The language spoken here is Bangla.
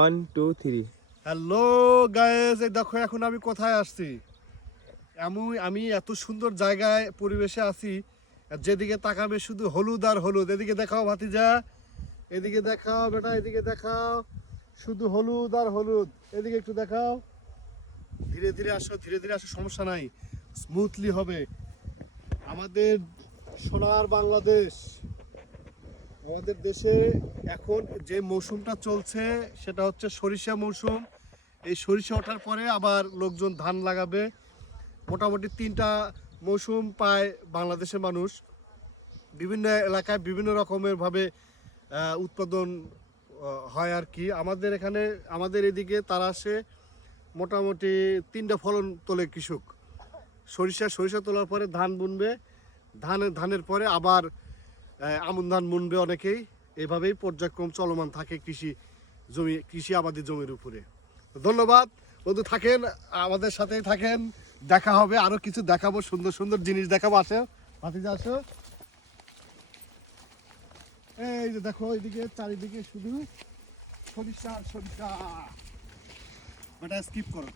1 2 3 হ্যালো গাইস, এই দেখো এখন আমি কোথায় আসছি। আমি এত সুন্দর জায়গায় পরিবেশে আছি, যেদিকে তাকাবে শুধু হলুদ আর হলুদ। এদিকে দেখাও ভাতিজা, এদিকে দেখাও বেটা, এদিকে দেখাও, শুধু হলুদ আর হলুদ। এদিকে একটু দেখাও। ধীরে ধীরে আসো, ধীরে ধীরে আসো, সমস্যা নাই, স্মুথলি হবে। আমাদের সোনার বাংলাদেশ, আমাদের দেশে এখন যে মৌসুমটা চলছে সেটা হচ্ছে সরিষা মৌসুম। এই সরিষা ওঠার পরে আবার লোকজন ধান লাগাবে। মোটামুটি 3টা মৌসুম পায় বাংলাদেশের মানুষ। বিভিন্ন এলাকায় বিভিন্ন রকমের ভাবে উৎপাদন হয় আর কি। আমাদের এখানে, আমাদের এদিকে তারাশে মোটামুটি 3টা ফলন তোলে কৃষক। সরিষা তোলার পরে ধান বুনবে, ধানের পরে আবার আমন ধান বুনবে অনেকেই। এভাবেই পর্যায়ক্রম চলমান থাকে কৃষি আবাদি জমির উপরে। ধন্যবাদ বন্ধু, থাকেন আমাদের সাথেই থাকেন, দেখা হবে, আরো কিছু দেখাবো, সুন্দর সুন্দর জিনিস দেখাবো। আসো ভাতিজা আসো। এই যে দেখো, এইদিকে চারিদিকে শুধু সরিষা সরিষা। ওটা স্কিপ করো।